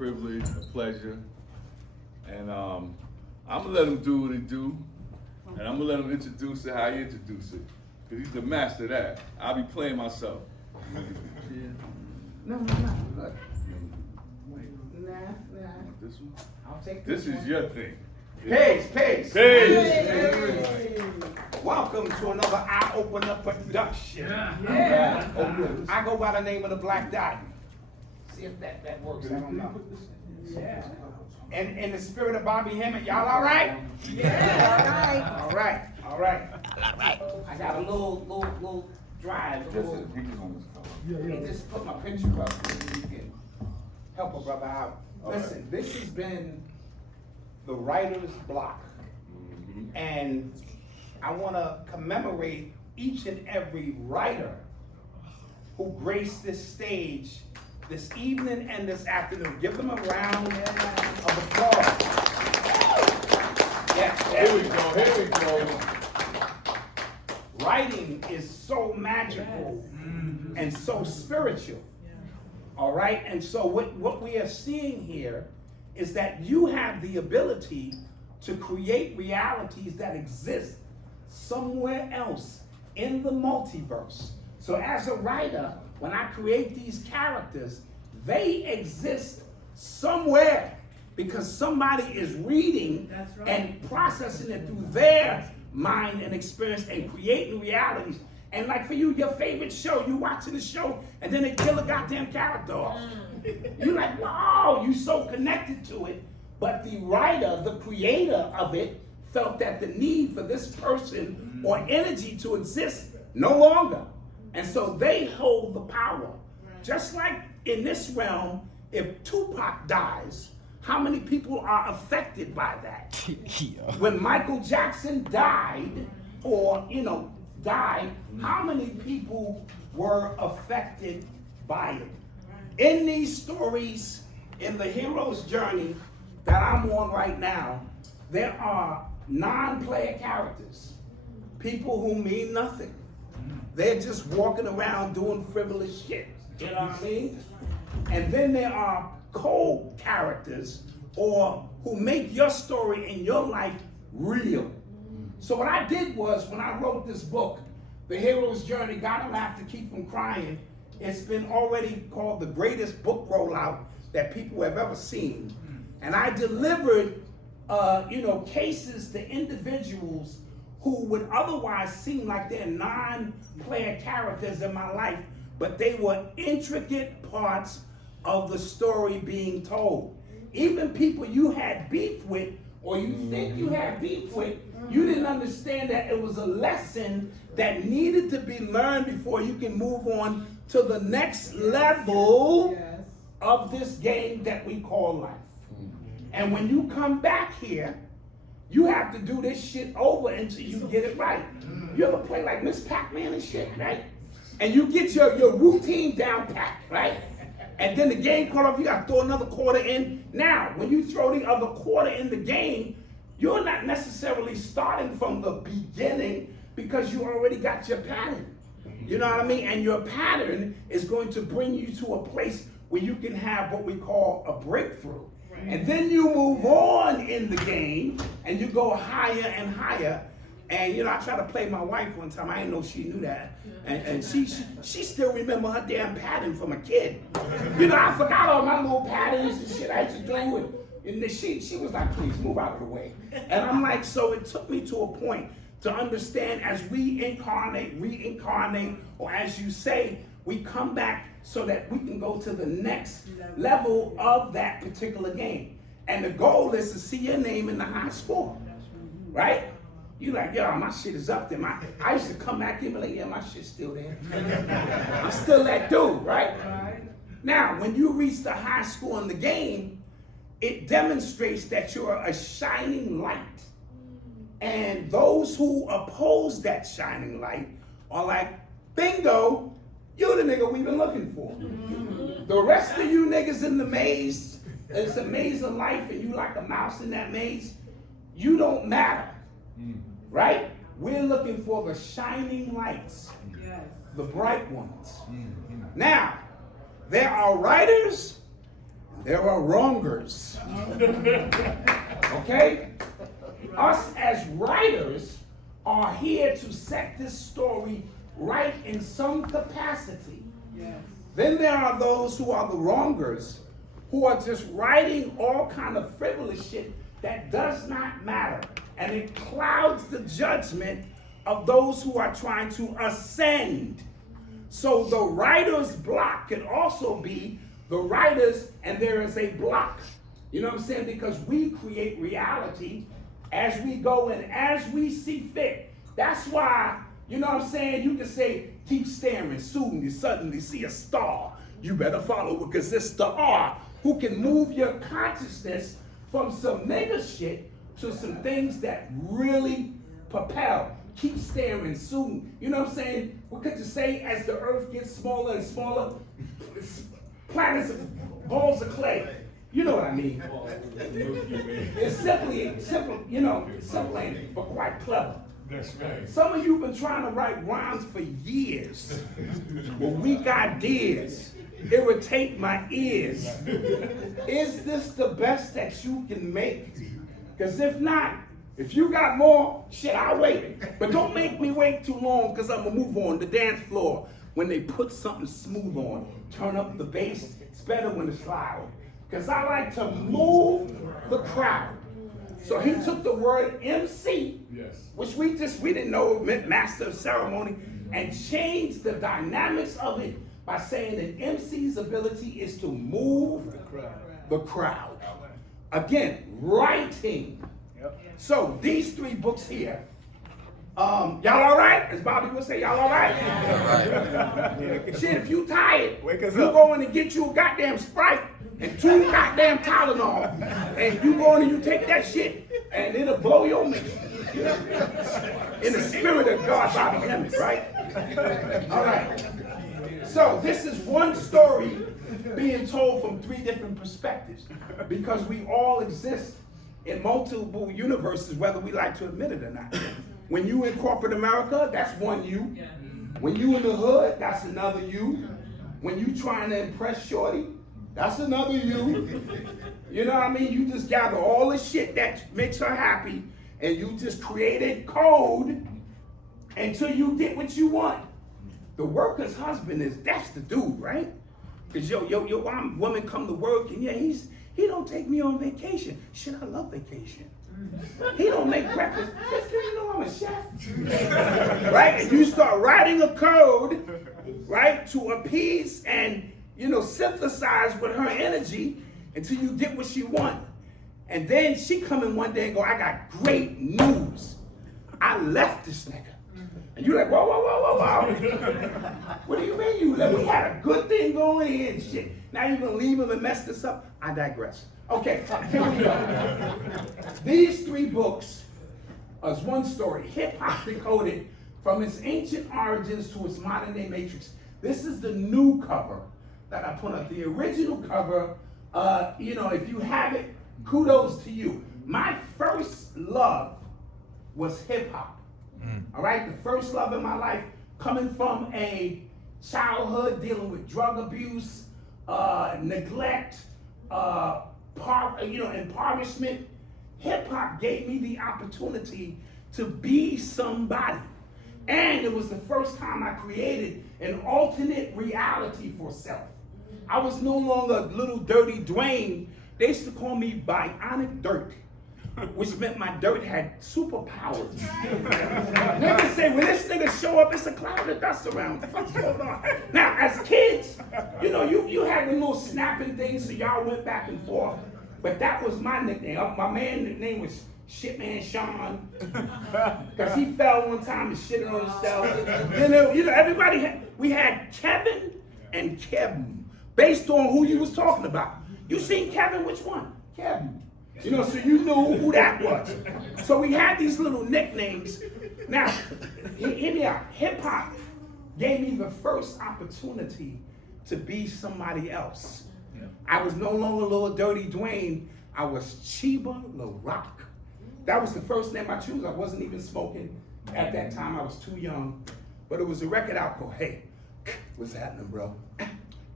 privilege, a pleasure. And I'm gonna let him do what he do. And I'm gonna let him introduce it how he introduce it. Cause he's the master of that. I'll be playing myself. No. Look. Nah. This one? I'll take This is your thing. Pace. Hey. Welcome to another Eye Opener production. Yeah. I go by the name of the Black Dot. See if that works. I don't know. Yeah. And in the spirit of Bobby Hemmett, y'all all right? Yeah. All right. I got a little drive. And just put my picture up so you can help a brother out. Listen, this has been the writer's block. And I want to commemorate each and every writer who graced this stage this evening and this afternoon. Give them a round of applause. Here we go. Writing is so magical and so spiritual. All right? And so what we are seeing here is that you have the ability to create realities that exist somewhere else in the multiverse. So as a writer, when I create these characters, they exist somewhere because somebody is reading and processing it through their mind and experience and creating realities. And like for you, your favorite show, you watching the show and then they kill a goddamn character off. You're like, wow, you so connected to it. But the writer, the creator of it, felt that the need for this person or energy to exist no longer. And so they hold the power. Just like in this realm, if Tupac dies, how many people are affected by that? When Michael Jackson died, how many people were affected by it? In these stories, in the hero's journey that I'm on right now, there are non-player characters, people who mean nothing. They're just walking around doing frivolous shit, you know what I mean? And then there are co-characters or who make your story and your life real. So what I did was, when I wrote this book, The Hero's Journey, Gotta Laugh to Keep From Crying, it's been already called the greatest book rollout that people have ever seen. And I delivered, cases to individuals who would otherwise seem like they're non-player characters in my life, but they were intricate parts of the story being told. Even people you had beef with, or you think you had beef with, you didn't understand that it was a lesson that needed to be learned before you can move on to the next level of this game that we call life. And when you come back here, you have to do this shit over until you get it right. You ever play like Miss Pac-Man and shit, right? And you get your routine down pat, right? And then the game caught off, you gotta throw another quarter in. Now, when you throw the other quarter in the game, you're not necessarily starting from the beginning because you already got your pattern. You know what I mean? And your pattern is going to bring you to a place where you can have what we call a breakthrough. And then you move on in the game and you go higher and higher. And I tried to play my wife one time. I didn't know she knew that. And she still remember her damn pattern from a kid. I forgot all my little patterns and shit I used to do. And then she was like, please move out of the way. And I'm like, so it took me to a point to understand as we incarnate, reincarnate, or as you say, we come back so that we can go to the next level of that particular game. And the goal is to see your name in the high score, right? You like, yo, my shit is up there. I used to come back in and be like, yeah, my shit's still there. I'm still that dude, right? Now, when you reach the high score in the game, it demonstrates that you're a shining light. And those who oppose that shining light are like, bingo, you the nigga we've been looking for. The rest of you niggas in the maze, it's a maze of life and you like a mouse in that maze, you don't matter, right? We're looking for the shining lights, the bright ones. Now, there are writers, there are wrongers. Okay? Us as writers are here to set this story right in some capacity. Yes. Then there are those who are the wrongers, who are just writing all kind of frivolous shit that does not matter. And it clouds the judgment of those who are trying to ascend. So the writer's block can also be the writers, and there is a block. You know what I'm saying? Because we create reality as we go and as we see fit. That's why, you know what I'm saying? You can say, keep staring, soon you suddenly see a star. You better follow because it's the R who can move your consciousness from some nigga shit to some things that really propel. Keep staring soon. You know what I'm saying? What could you say as the earth gets smaller and smaller? Planets, balls of clay. You know what I mean? It's simple, you know, simple ain't, but quite clever. That's right. Some of you been trying to write rhymes for years with weak ideas. Irritate my ears. Is this the best that you can make? Because if not, if you got more, shit, I'll wait. But don't make me wait too long because I'm going to move on the dance floor. When they put something smooth on, turn up the bass. It's better when it's loud. Because I like to move the crowd. So he took the word MC, Yes. which we didn't know meant master of ceremony, and changed the dynamics of it by saying that MC's ability is to move the crowd. Again, writing. So these three books here, y'all all right? As Bobby would say, y'all all right? Shit, if you tired, you go in and get you a goddamn Sprite and 2 goddamn Tylenol, and you go in and you take that shit, and it'll blow your mind. In the spirit of God, Bobby Hemmings, right? All right. So this is one story being told from 3 different perspectives, because we all exist in multiple universes, whether we like to admit it or not. When you in corporate America, that's one you. When you in the hood, that's another you. When you trying to impress shorty, that's another you. You know what I mean? You just gather all the shit that makes her happy, and you just created code until you get what you want. The worker's husband that's the dude, right? Because your woman come to work, and yeah, he don't take me on vacation. Shit, I love vacation. He don't make breakfast. Just 'cause you know I'm a chef. Right? And you start writing a code, right, to appease and, you know, synthesize with her energy until you get what she want. And then she come in one day and go, I got great news. I left this nigga. And you're like, whoa, whoa, whoa, whoa, whoa. What do you mean you left? We had a good thing going here and shit. Now you're gonna leave him and mess this up? I digress. Okay, here we go. These 3 books is one story. Hip hop decoded from its ancient origins to its modern day matrix. This is the new cover that I put up. The original cover, you know, if you have it, kudos to you. My first love was hip hop. All right, the first love in my life, coming from a childhood dealing with drug abuse, neglect, impoverishment. Hip hop gave me the opportunity to be somebody. And it was the first time I created an alternate reality for self. I was no longer little dirty Dwayne. They used to call me Bionic Dirt, which meant my dirt had superpowers. Niggas say, when this nigga show up, it's a cloud of dust around. What the fuck's going on? Now, as kids, you know, you had the little snapping things, so y'all went back and forth. But that was my nickname. My man's nickname was Shitman Sean, because he fell one time and shitted on himself. You know, we had Kevin and Kevin, based on who you was talking about. You seen Kevin, which one? Kevin. You know, so you knew who that was. So we had these little nicknames. Now, hear me out. Hip hop gave me the first opportunity to be somebody else. Yeah. I was no longer Little Dirty Dwayne. I was Chiba LaRock. That was the first name I chose. I wasn't even smoking at that time. I was too young. But it was a record out called, hey, what's happening, bro?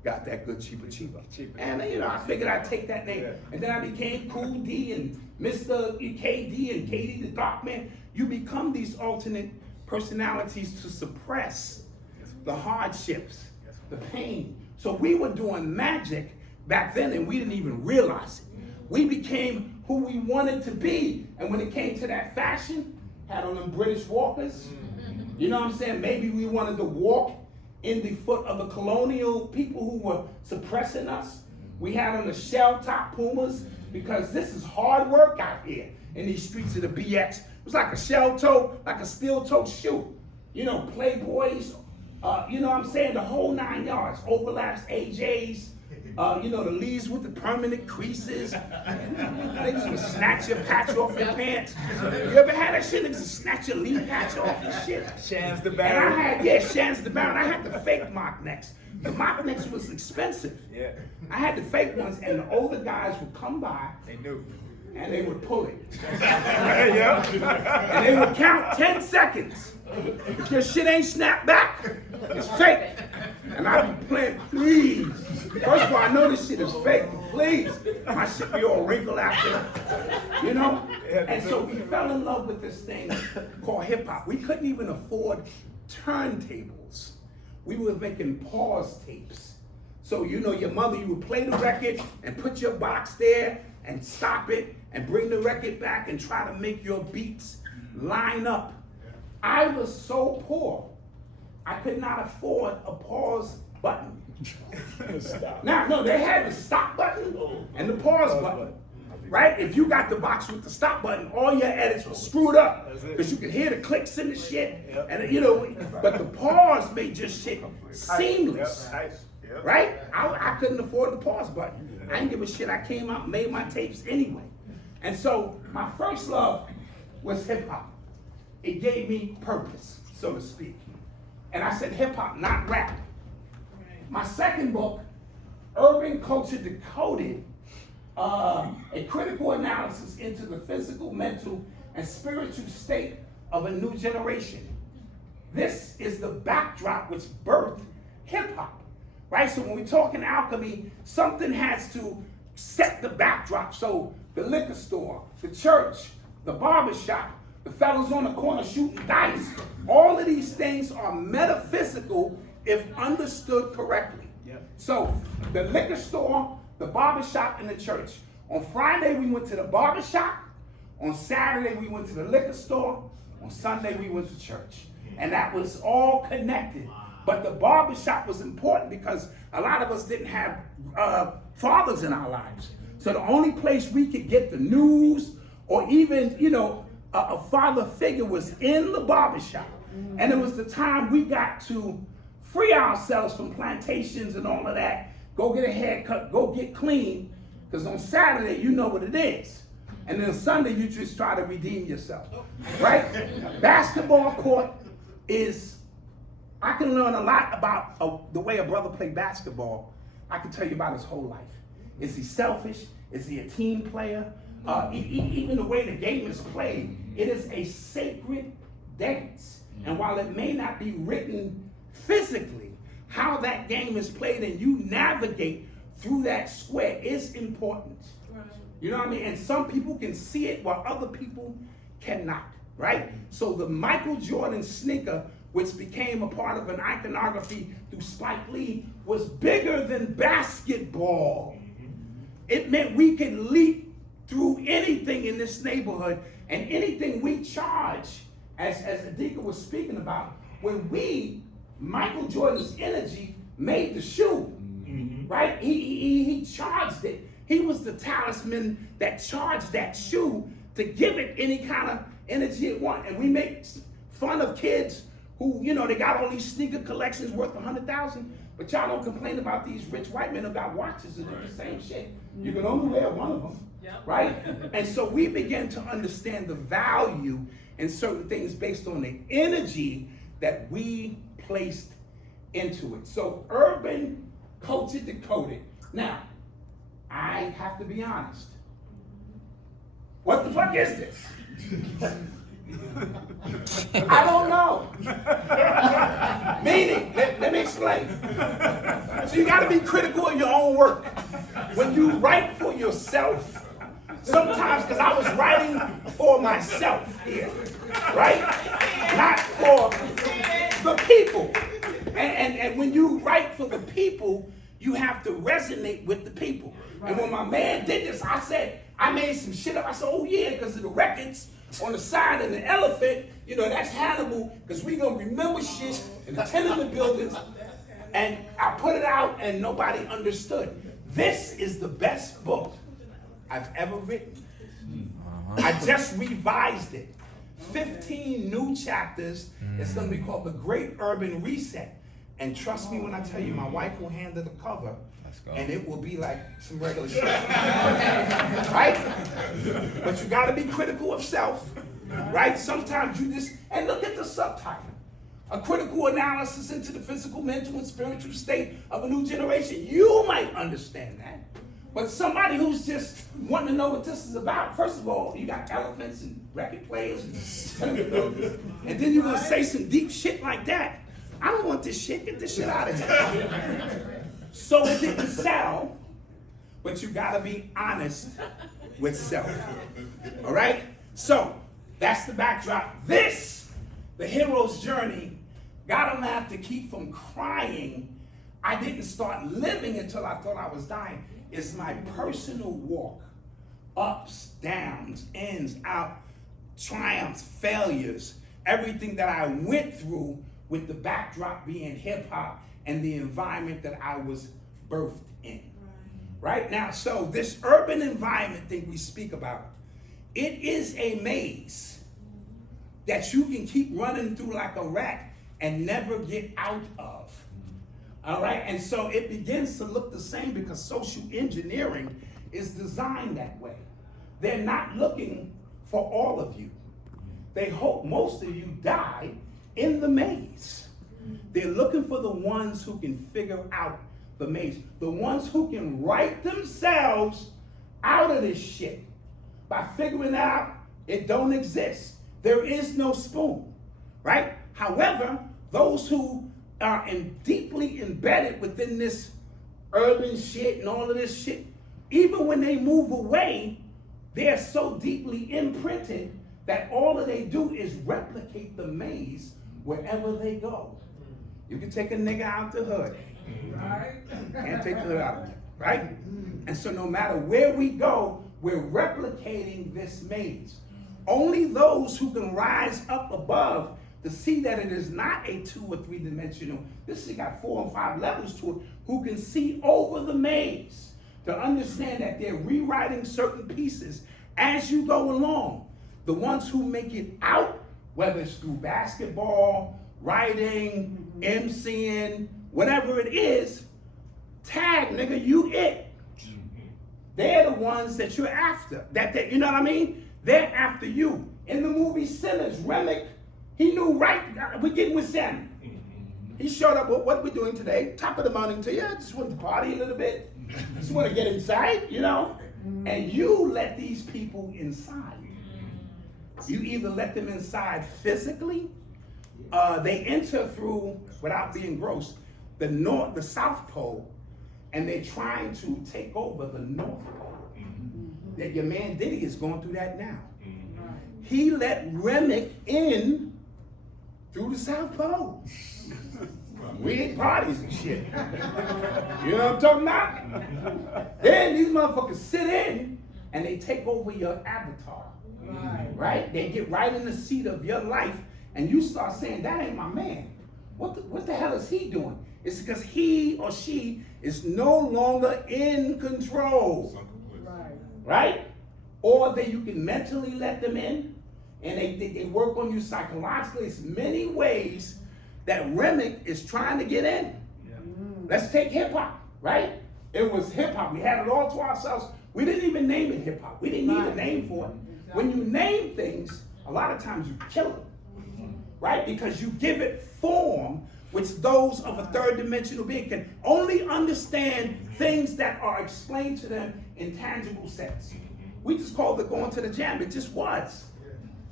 got that good cheaper. And you know, I figured I'd take that name. And then I became Cool D and Mr. KD and KD the Dark Man. You become these alternate personalities to suppress the hardships, the pain. So we were doing magic back then and we didn't even realize it. We became who we wanted to be. And when it came to that fashion, had on them British walkers, you know what I'm saying? Maybe we wanted to walk in the foot of the colonial people who were suppressing us. We had on the shell top Pumas because this is hard work out here in these streets of the BX. It was like a shell toe, like a steel toe shoe. You know, Playboys, you know what I'm saying? The whole 9 yards, overlaps, AJs, you know, the Lees with the permanent creases. Niggas would snatch your patch off your pants. You ever had that shit? Niggas would snatch your Lee patch off your shit. Shan's the And Baron. I had, Shan's the Baron. I had the fake mock necks. The mock necks was expensive. Yeah. I had the fake ones, and the older guys would come by They knew. and they would pull it. Yeah. And they would count 10 seconds. If your shit ain't snapped back, it's fake. And I'd be playing, please. First of all, I know this shit is fake, but please. My shit be all wrinkled after, you know? And so we fell in love with this thing called hip hop. We couldn't even afford turntables. We were making pause tapes. So, you know, your mother, you would play the record and put your box there and stop it and bring the record back and try to make your beats line up. I was so poor, I could not afford a pause button. Now, no, they had the stop button and the pause button. Right? If you got the box with the stop button, all your edits were screwed up because you could hear the clicks in the shit, and you know. But the pause made your shit seamless. Right? I couldn't afford the pause button. I didn't give a shit. I came out and made my tapes anyway. And so my first love was hip hop. It gave me purpose, so to speak. And I said hip hop, not rap. My second book, Urban Culture Decoded, a critical analysis into the physical, mental, and spiritual state of a new generation. This is the backdrop which birthed hip hop, right? So when we talk in alchemy, something has to set the backdrop. So the liquor store, the church, the barbershop, the fellas on the corner shooting dice, all of these things are metaphysical if understood correctly. So the liquor store, the barbershop, and the church. On Friday, we went to the barbershop. On Saturday, we went to the liquor store. On Sunday, we went to church. And that was all connected. But the barbershop was important because a lot of us didn't have fathers in our lives. So the only place we could get the news or even, you know, a father figure was in the barbershop. And it was the time we got to free ourselves from plantations and all of that. Go get a haircut, go get clean, because on Saturday, you know what it is. And then Sunday, you just try to redeem yourself, right? Basketball court is, I can learn a lot about the way a brother played basketball. I can tell you about his whole life. Is he selfish? Is he a team player? Even the way the game is played, it is a sacred dance. And while it may not be written physically, how that game is played and you navigate through that square is important. You know what I mean? And some people can see it while other people cannot, right? So the Michael Jordan sneaker, which became a part of an iconography through Spike Lee, was bigger than basketball. It meant we could leap through anything in this neighborhood, and anything we charge, as Adika was speaking about, when Michael Jordan's energy made the shoe, right? He charged it. He was the talisman that charged that shoe to give it any kind of energy it wanted. And we make fun of kids who, you know, they got all these sneaker collections worth $100,000, but y'all don't complain about these rich white men who got watches and do the same shit. You can only wear one of them, right? And so we began to understand the value in certain things based on the energy that we placed into it. So Urban Culture Decoded. Now, I have to be honest. What the fuck is this? I don't know. Meaning, let me explain. So you gotta be critical of your own work. When you write for yourself, sometimes, because I was writing for myself here, right? Not for the people. And when you write for the people, you have to resonate with the people. And when my man did this, I made some shit up. I said, oh yeah, because of the records on the side and the elephant, you know, that's Hannibal, because we gonna remember shit in the tenement buildings. And I put it out and nobody understood. This is the best book I've ever written. I just revised it. 15 new chapters. It's gonna be called The Great Urban Reset. And trust me when I tell you, my wife will handle the cover, and it will be like some regular shit. Right? But you gotta be critical of self, right? Sometimes you just, and look at the subtitle. A critical analysis into the physical, mental, and spiritual state of a new generation. You might understand that. But somebody who's just wanting to know what this is about, first of all, you got elephants and record players, and then you're gonna say some deep shit like that. I don't want this shit, get this shit out of here. So it didn't sell, but you gotta be honest with self. All right? So that's the backdrop. This, the hero's journey, God will have to keep from crying. I didn't start living until I thought I was dying. It's my personal walk, ups, downs, ins, out, triumphs, failures, everything that I went through with the backdrop being hip hop and the environment that I was birthed in. Right now, so this urban environment thing we speak about, it is a maze that you can keep running through like a rat and never get out of. All right, and so it begins to look the same because social engineering is designed that way. They're not looking for all of you. They hope most of you die in the maze. They're looking for the ones who can figure out the maze, the ones who can write themselves out of this shit by figuring out it don't exist. There is no spoon, right? However, those who are deeply embedded within this urban shit and all of this shit, even when they move away, they're so deeply imprinted that all that they do is replicate the maze wherever they go. You can take a nigga out the hood. Right? Can't take the hood out of it, right? And so no matter where we go, we're replicating this maze. Only those who can rise up above to see that it is not a 2 or 3 dimensional, this has got 4 and 5 levels to it, who can see over the maze to understand that they're rewriting certain pieces as you go along. The ones who make it out, whether it's through basketball, writing, MCing, whatever it is, tag, nigga, you it. They're the ones that you're after. That you know what I mean? They're after you. In the movie Sinners, Remick, he knew right, we're getting with Sammy. He showed up, what we're doing today, top of the morning to you, I just want to party a little bit. Just want to get inside, you know? And you let these people inside. You either let them inside physically, they enter through, without being gross, the South Pole, and they're trying to take over the North Pole. That your man Diddy is going through that now. He let Remick in through the South Pole. Weird parties and shit. You know what I'm talking about? Then these motherfuckers sit in and they take over your avatar. Right? They get right in the seat of your life and you start saying, that ain't my man. What the hell is he doing? It's because he or she is no longer in control. Right? Or that you can mentally let them in and they work on you psychologically. It's many ways that Remick is trying to get in. Let's take hip hop, right? It was hip hop. We had it all to ourselves. We didn't even name it hip hop. We didn't need a name for it. When you name things, a lot of times you kill them, right? Because you give it form, which those of a third dimensional being can only understand things that are explained to them in tangible sense. We just called it going to the jam. It just was.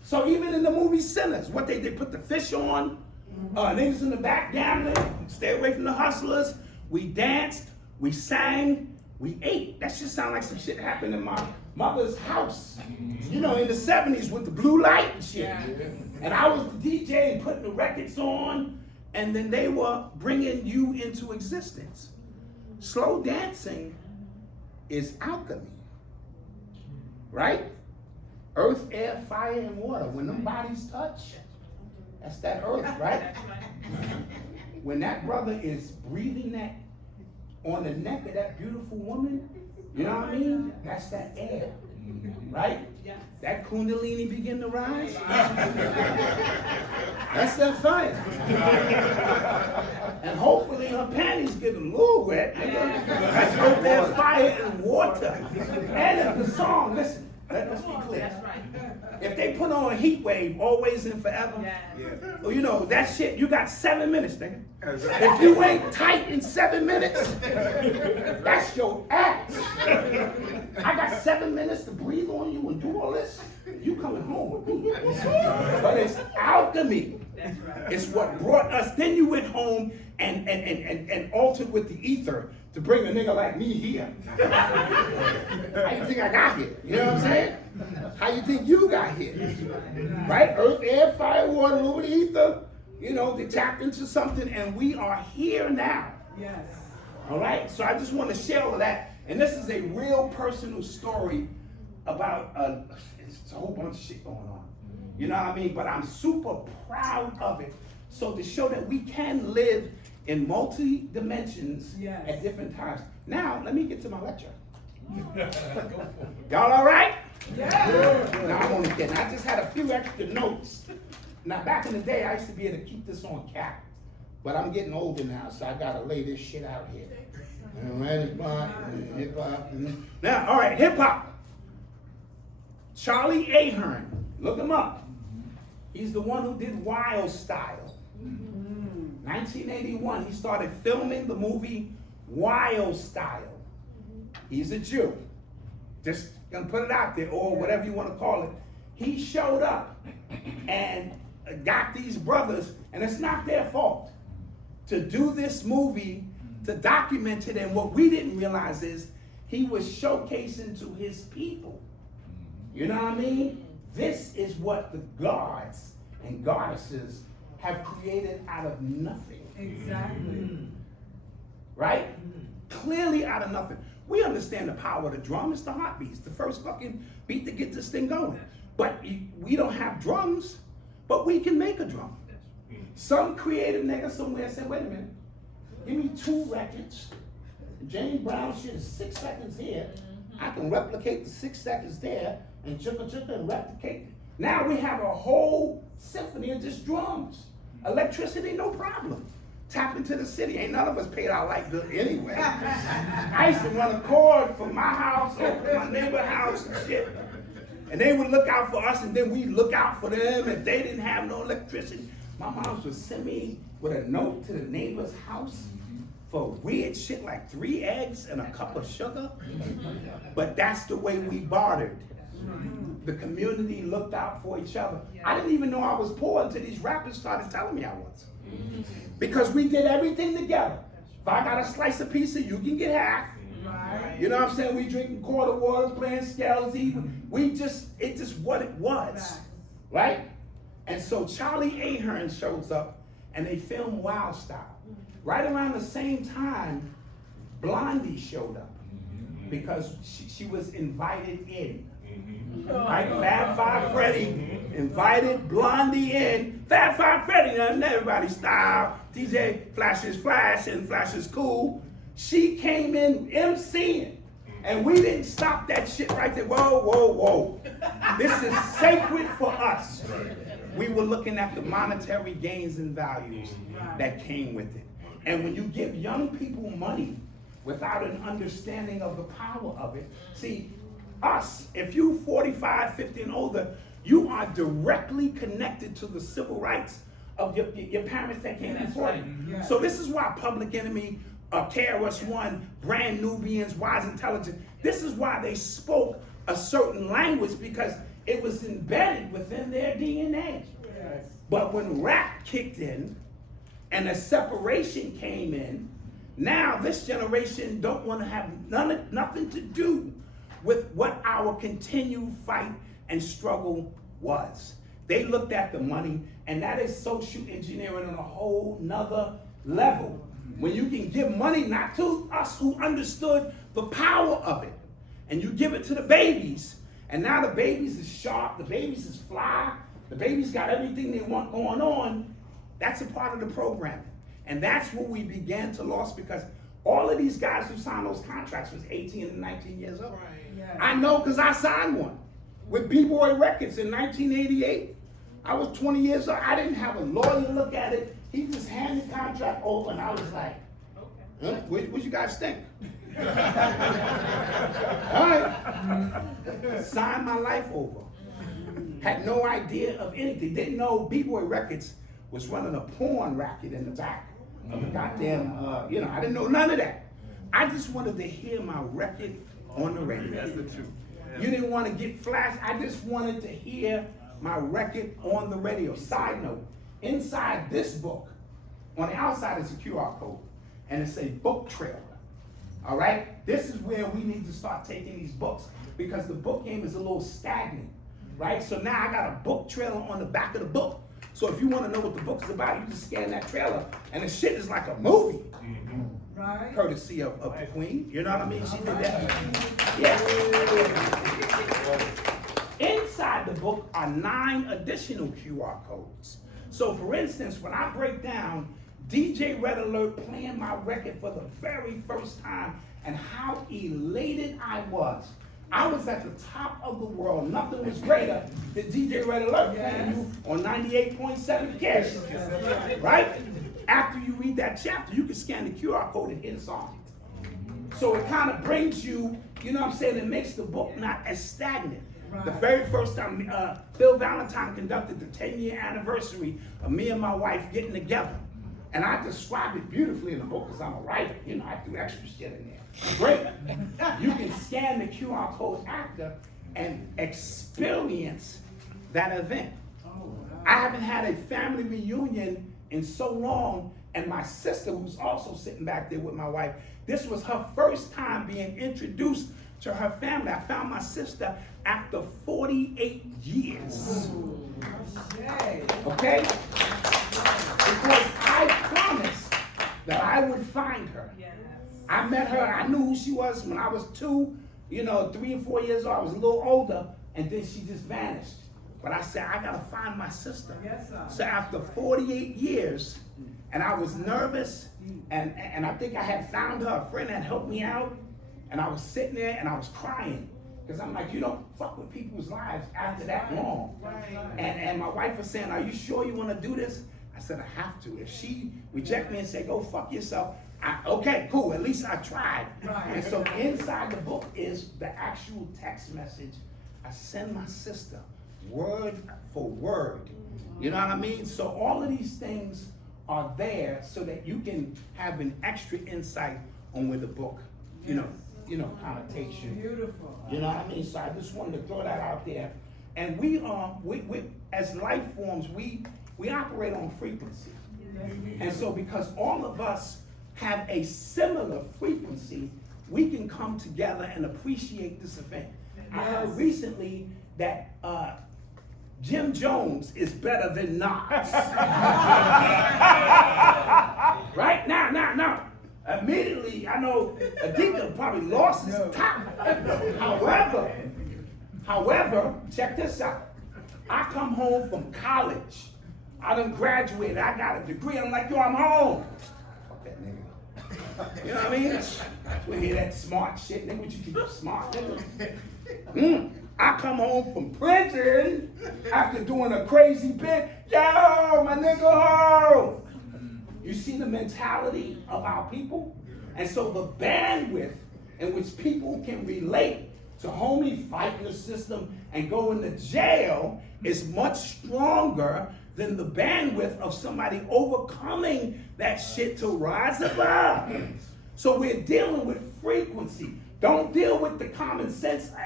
So even in the movie Sinners, what they put the fish on, niggas in the back gambling, stay away from the hustlers. We danced, we sang, we ate. That shit sound like some shit happened in my mother's house. You know, in the 70s with the blue light and shit. And I was the DJ and putting the records on, and then they were bringing you into existence. Slow dancing is alchemy, right? Earth, air, fire, and water. When them bodies touch, that's that earth, right? When that brother is breathing that on the neck of that beautiful woman, you know what I mean? That's that air, right? That kundalini begin to rise. That's that fire. And hopefully her panties get a little wet. That's earth, air, fire, and water. And the song, listen. Let's be clear. If they put on a heat wave, always and forever, well, you know, that shit, you got 7 minutes, nigga. If you ain't tight in 7 minutes, that's your ass. I got 7 minutes to breathe on you and do all this. You coming home with me. But it's alchemy. It's what brought us. Then you went home and altered with the ether to bring a nigga like me here. How you think I got here? You know what I'm saying? How you think you got here? Right? Earth, air, fire, water, lumen, ether. You know, they tapped into something and we are here now. Yes. All right? So I just want to share all of that. And this is a real personal story about it's a whole bunch of shit going on. You know what I mean? But I'm super proud of it. So to show that we can live in multi-dimensions at different times. Now, let me get to my lecture. Y'all all right? Yeah. No, I'm only kidding. I just had a few extra notes. Now, back in the day, I used to be able to keep this on cap. But I'm getting older now, so I gotta lay this shit out here. Hip-hop. Now, all right, hip-hop. Charlie Ahern, look him up. He's the one who did Wild Style. 1981, he started filming the movie Wild Style. He's a Jew. Just gonna put it out there, or whatever you want to call it. He showed up and got these brothers, and it's not their fault, to do this movie, to document it. And what we didn't realize is he was showcasing to his people. You know what I mean? This is what the gods and goddesses have created out of nothing. Exactly. Right? Clearly out of nothing. We understand the power of the drum. It's the heartbeats, the first fucking beat to get this thing going. But we don't have drums, but we can make a drum. Some creative nigga somewhere said, wait a minute, give me 2 records. James Brown shit is 6 seconds here. I can replicate the 6 seconds there and chugga and replicate. Now we have a whole symphony of just drums. Electricity, no problem. Tap into the city. Ain't none of us paid our light bill anyway. I used to run a cord from my house over to my neighbor's house and shit. And they would look out for us, and then we'd look out for them if they didn't have no electricity. My mom would send me with a note to the neighbor's house for weird shit like 3 eggs and a cup of sugar. But that's the way we bartered. The community looked out for each other. I didn't even know I was poor until these rappers started telling me I was. Because we did everything together. If I got a slice of pizza, you can get half. You know what I'm saying? We drinking quarter waters, playing Scalzi. It's just what it was. Right? And so Charlie Ahern shows up and they film Wild Style. Right around the same time, Blondie showed up because she was invited in. Like Fab Five Freddy invited Blondie in. Fab Five Freddy, now everybody's style. DJ Flash is Flash and Flash is cool. She came in MCing. And we didn't stop that shit right there. Whoa. This is sacred for us. We were looking at the monetary gains and values that came with it. And when you give young people money without an understanding of the power of it, see, us, if you 45, 50 and older, you are directly connected to the civil rights of your parents that came before you. So this is why Public Enemy, KRS-One, Brand Nubians, Wise Intelligence, this is why they spoke a certain language, because It was embedded within their DNA. Yes. But when rap kicked in and a separation came in, now this generation don't want to have nothing to do with what our continued fight and struggle was. They looked at the money, and that is social engineering on a whole nother level. When you can give money not to us who understood the power of it, and you give it to the babies, and now the babies is sharp, the babies is fly, the babies got everything they want going on, that's a part of the programming. And that's where we began to lose, because all of these guys who signed those contracts was 18 and 19 years old. Right. Yes. I know because I signed one with B-Boy Records in 1988. I was 20 years old. I didn't have a lawyer look at it. He just handed the contract over, and I was like, huh? What you guys think? All right. Signed my life over. Had no idea of anything. Didn't know B-Boy Records was running a porn racket in the back of the goddamn, I didn't know none of that. I just wanted to hear my record on the radio. That's the truth. You didn't want to get flashed. I just wanted to hear my record on the radio. Side note, inside this book, on the outside is a QR code, and it's a book trailer. All right? This is where we need to start taking these books, because the book game is a little stagnant, right? So now I got a book trailer on the back of the book. So if you want to know what the book is about, you just scan that trailer, and the shit is like a movie. Right. Courtesy of the Queen, you know what I mean? She did that. Yeah. Inside the book are 9 additional QR codes. So for instance, when I break down DJ Red Alert playing my record for the very first time and how elated I was at the top of the world. Nothing was greater than DJ Red Alert playing you on 98.7 Kiss, right? After you read that chapter, you can scan the QR code and hit a song. So it kind of brings you, you know what I'm saying, it makes the book not as stagnant. Right. The very first time Phil Valentine conducted the 10-year anniversary of me and my wife getting together. And I described it beautifully in the book because I'm a writer. You know, I do extra shit in there. Great. You can scan the QR code after and experience that event. Oh, wow. I haven't had a family reunion in so long, and my sister, who's also sitting back there with my wife, this was her first time being introduced to her family. I found my sister after 48 years. Okay? Because I promised that I would find her. Yes. I met her, I knew who she was when I was 2, 3 or 4 years old. I was a little older, and then she just vanished. But I said, I gotta find my sister. Yes, sir. So after 48 years, and I was nervous, and I think I had found her, a friend had helped me out, and I was sitting there and I was crying. Because I'm like, you don't fuck with people's lives after that long. Right. And my wife was saying, are you sure you wanna do this? I said, I have to. If she reject me and say, go fuck yourself, okay, cool, at least I tried. Right. And so inside the book is the actual text message I send my sister, word for word. You know what I mean? So all of these things are there so that you can have an extra insight on where the book, kind of takes you. Beautiful. You know what I mean? So I just wanted to throw that out there. And we as life forms, we operate on frequency. And so because all of us have a similar frequency, we can come together and appreciate this event. I heard recently that Jim Jones is better than Nas. Right? Now. Immediately, I know Adika probably lost his top. However, check this out. I come home from college. I done graduated. I got a degree. I'm like, yo, I'm home. Fuck that nigga. You know what I mean? We hear that smart shit. Nigga, what you think you smart, nigga? I come home from prison after doing a crazy bit. Yo, my nigga home. You see the mentality of our people? And so the bandwidth in which people can relate to homie fighting the system and going to jail is much stronger than the bandwidth of somebody overcoming that shit to rise above. So we're dealing with frequency. Don't deal with the common sense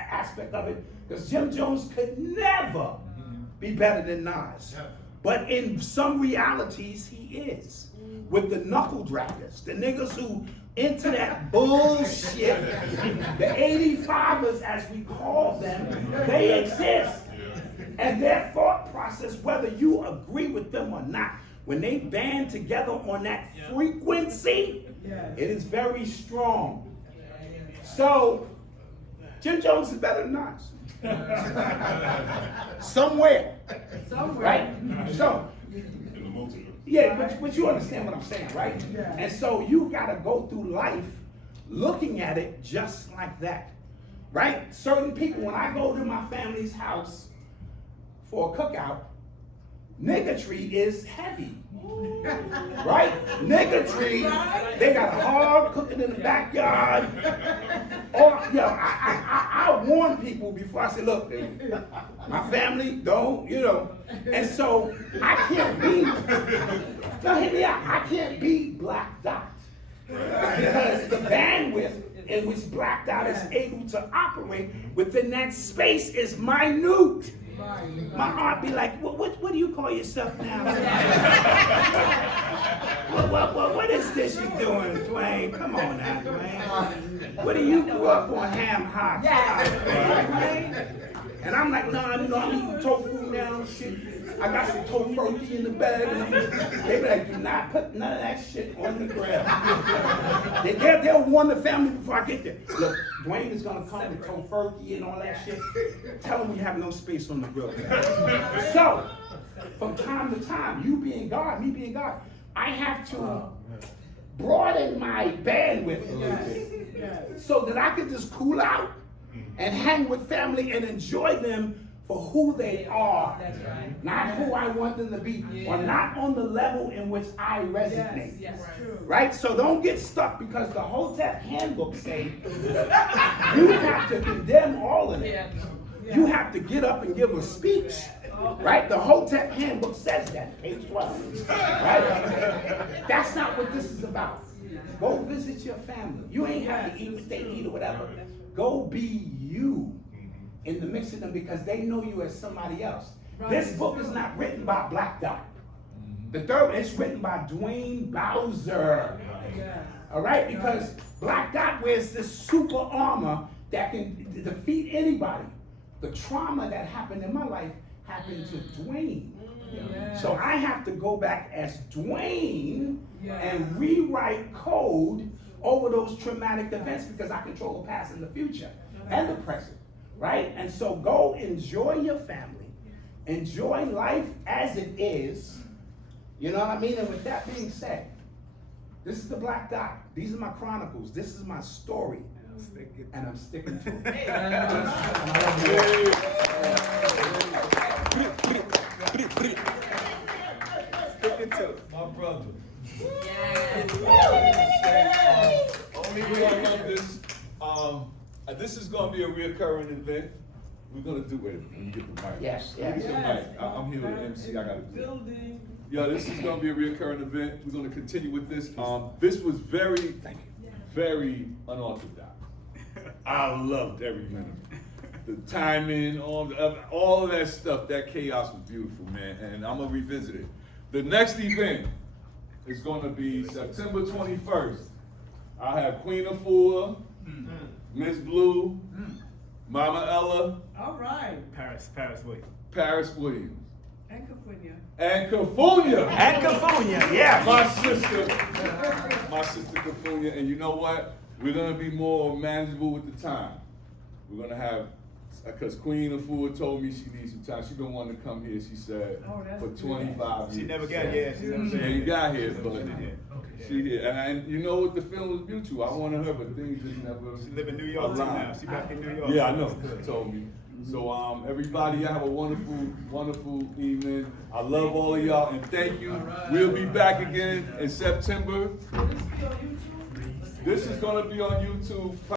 aspect of it, because Jim Jones could never be better than Nas. But in some realities, he is. With the knuckle draggers, the niggas who into that bullshit, the 85ers as we call them, they exist. And their thought process, whether you agree with them or not, when they band together on that frequency, it is very strong. So, Jim Jones is better than Nas. Somewhere. Right? So, yeah, but you understand what I'm saying, right? And so you gotta go through life looking at it just like that. Right? Certain people, when I go to my family's house for a cookout, niggatry is heavy. Right? Niggatry, they got a hog cooking in the backyard. Or, I warn people before I say, look, my family don't, And so I can't be, now hear me out, I can't be Black Dot. Because the bandwidth in which Black Dot is able to operate within that space is minute. My heart be like, what do you call yourself now? What is this you doing, Dwayne? Come on now, Dwayne. What do you grew up on ham hocks? And I'm like, nah, I'm eating tofu now, shit. I got some tofurkey in the bag. And they be like, do not put none of that shit on the grill. They'll warn the family before I get there. Look, Dwayne is gonna come with tofurkey and all that shit. Tell him we have no space on the grill. So, from time to time, you being God, me being God, I have to broaden my bandwidth a little bit so that I can just cool out and hang with family and enjoy them for who they are, not who I want them to be, or not on the level in which I resonate. Right? So don't get stuck because the Hotep handbook say you have to condemn all of it. You have to get up and give a speech. Right? The Hotep handbook says that, page 12. Right? That's not what this is about. Go visit your family. You ain't have to eat what they eat or whatever. Go be you in the mix of them because they know you as somebody else. This book is not written by Black Dot. The third, it's written by Dwayne Bowser. All right? Because Black Dot wears this super armor that can defeat anybody. The trauma that happened in my life happened to Dwayne. So I have to go back as Dwayne and rewrite code over those traumatic events because I control the past and the future and the present. Right? And so go enjoy your family. Enjoy life as it is. You know what I mean? And with that being said, this is the Black Dot. These are my chronicles. This is my story. And I'm sticking to it. My brother. Only way I love this, this is going to be a reoccurring event. We're going to do it when you get the mic. Yes. Get the mic. I'm here with the MC. I got to do it. Yeah, this is going to be a reoccurring event. We're going to continue with this. This was very unorthodox. I loved every minute. The timing, all of that stuff, that chaos was beautiful, man. And I'm going to revisit it. The next event is going to be September 21st. I have Queen Afua, Miss Blue, Mama Ella. All right. Paris Williams. Paris Williams. And California. And California. And California, yeah. My sister California. And you know what? We're going to be more manageable with the time. We're going to have, because Queen Afua told me she needs some time. She's been wanting to come here, she said, for 25 years. She never got here. She ain't got here, but she here. And you know what? The film was mutual. I wanted her, but things just never. She live in New York too now. She back in New York. Yeah, I know. She told me. So everybody, have a wonderful evening. I love all of y'all, and thank you. We'll be back again in September. This is gonna be on YouTube.